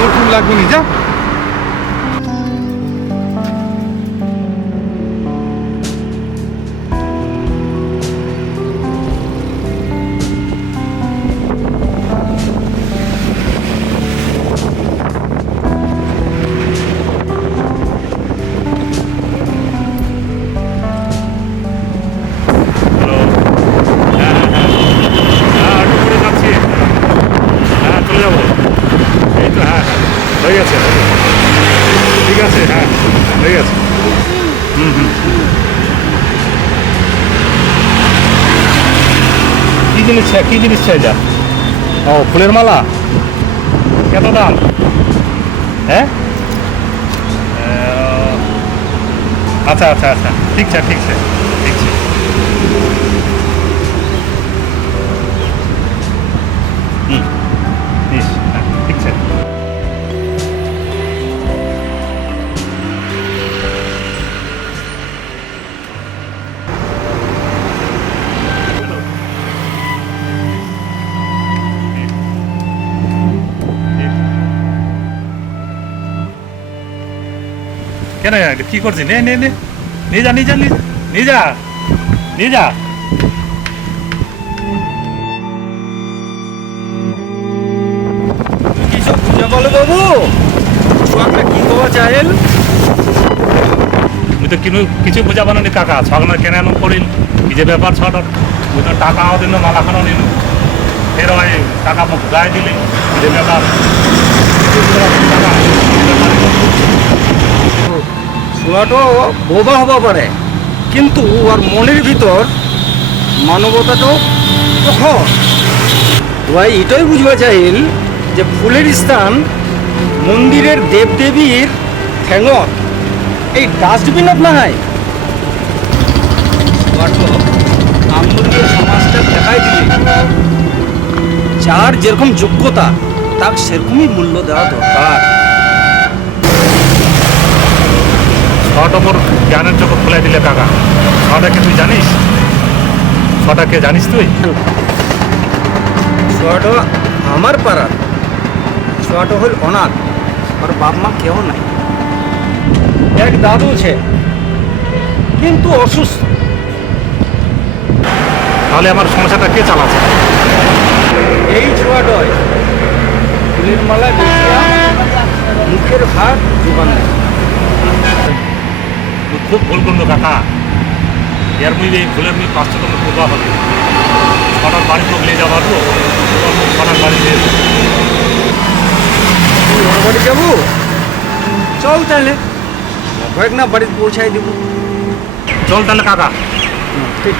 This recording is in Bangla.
মোর ফুল লাগবে নি যা। ঠিক আছে, হ্যাঁ হয়ে গেছে। কি জিনিস চাই যা? ও ফুলের মালা, কত দাম? হ্যাঁ, আচ্ছা আচ্ছা আচ্ছা, ঠিক আছে ঠিক আছে ঠিক আছে। হ্যাঁ ঠিক আছে। কেন কি করছি? নে নে নে, নিয়ে যা নিয়ে যা নিয়ে যা নিয়ে যা। কিছু বুঝা বলো বাবু, একটা কি কবা চাইল? মুই তো কিছু বুঝা বানানি কাকা, ছগনা কেন করিল কি যে ব্যাপার ছটার। মুই তো টাকাও দিল, মালাখানো নিল, ফের ওই টাকা মুখ গায়ে দিলে কি যে ব্যাপার। ছুয়াটো বোবা হবা পারে, কিন্তু ওর মনের ভিতর মানবতাটাও প্রখর। ওই এটাই বুঝবা চাইল যে ফুলের স্থান মন্দিরের দেবদেবীর ঠেঙর এই ডাস্টবিনত না হয়। আমূল্যের সমাজটা দেখাই দিলে যার যেরকম যোগ্যতা তার সেরকমই মূল্য দেওয়া দরকার। ছট ওপর জ্ঞানের চোখ খুলে দিলে কাকা। ছটাকে তুই জানিস? ছটাকে জানিস তুই? ছোয়াটো আমার পাড়ার, ছোয়াটো হল অনাথ, আর বাপ মা কেউ নাই। এক দাদু আছে কিন্তু অসুস্থ। তাহলে আমার সমস্যাটা কে চালাচ্ছে? এই ছোয়াটয় ফুলের মালা বেচিয়া মুখের ভাত জোগান দেয়। তুই খুব ভুল করলো কাকা। এর মুই এই ফুলের মুই 500 টাকা পূর্বা হবে। ছটার বাড়ি লোক নিয়ে যাবার তো ছটার বাড়ি দিয়ে ওর বাড়ি যাবো, চল তাহলে কয়েক না বাড়িতে পৌঁছাই দেবো। চল তাহলে কাকা। ঠিক।